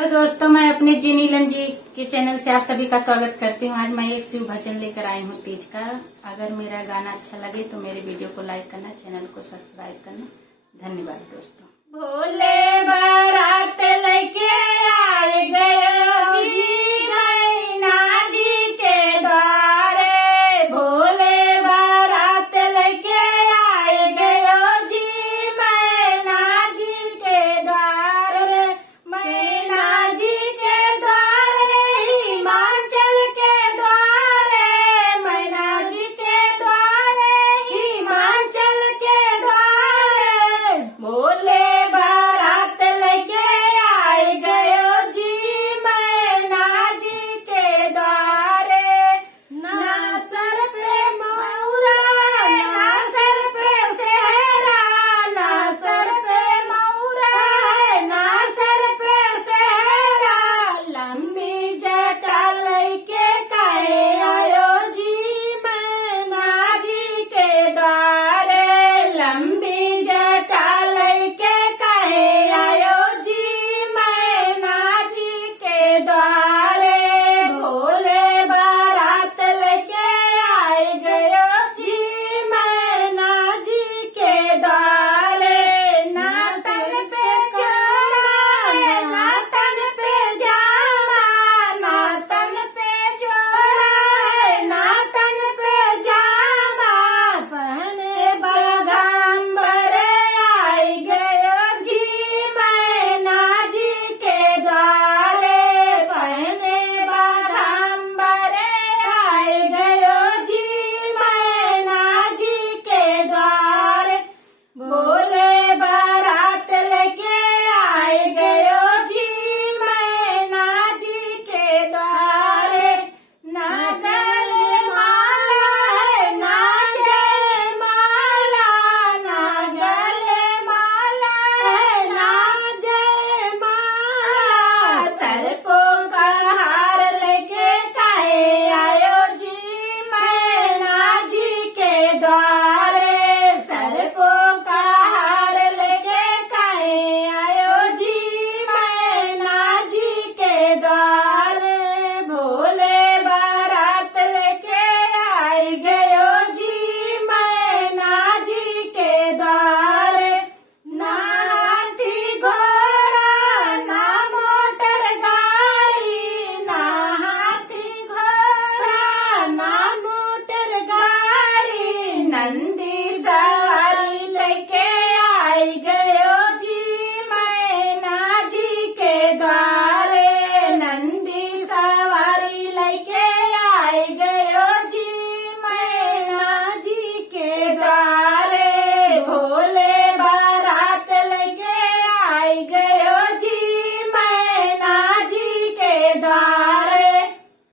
Hello दोस्तों, मैं अपने जी नीलम जी के चैनल से आप सभी का स्वागत करती हूँ। आज मैं एक शिव भजन लेकर आई हूँ तीज का। अगर मेरा गाना अच्छा लगे तो मेरे वीडियो को लाइक करना, चैनल को सब्सक्राइब करना। धन्यवाद दोस्तों। भोले बारात लेके आए गए जी गैना जी के द्वारे। भोले बारात लेके आए गए जी मैना जी के द्वारे। मैना जी के द्वारे हिमाचल के द्वारे। मैना जी के द्वारे हिमाचल के द्वारे। भोले बारात लेके आए गयो जी मैना जी के द्वारे। ना सर पे मौरा ना सर पे सेहरा, ना सर पे मौरा ना सर पे सेहरा। लंबी जटा लेके काहे आयो जी मैना जी के द्वारे। लंबी जटा लेके काहे आयो जी मैना जी के द्वारे। भोले बारात लेके आए गयो जी मैना जी के द्वारे। ना तन पे जोड़ा ना तन पे जामा, ना तन पे जोड़ा ना तन पे जामा। पहने बागाम्बर आई गयो जी मैना जी के द्वारे। पहने बागाम्बर आई गयो जी मैना जी के द्वारे। भोले बारात लेके आए गयो जी मैना जी के द्वारे। ना गले माला है ना जय माला, ना गले माला है ना जय माला। सर्पों का हार लेके काहे आयो जी मैना जी के द्वारे। सर्पों का हार लेके काहे आयो जी मैना जी के द्वारे। भोले बारात लेके आई गयो जी मैना जी के द्वारे। ना हाथी घोड़ा ना मोटर गाड़ी, ना हाथी घोड़ा ना मोटर गाड़ी। नंदी सवारी लेके आई गयो जी मैना जी के द्वारे। नंदी सवारी लेके आई गयो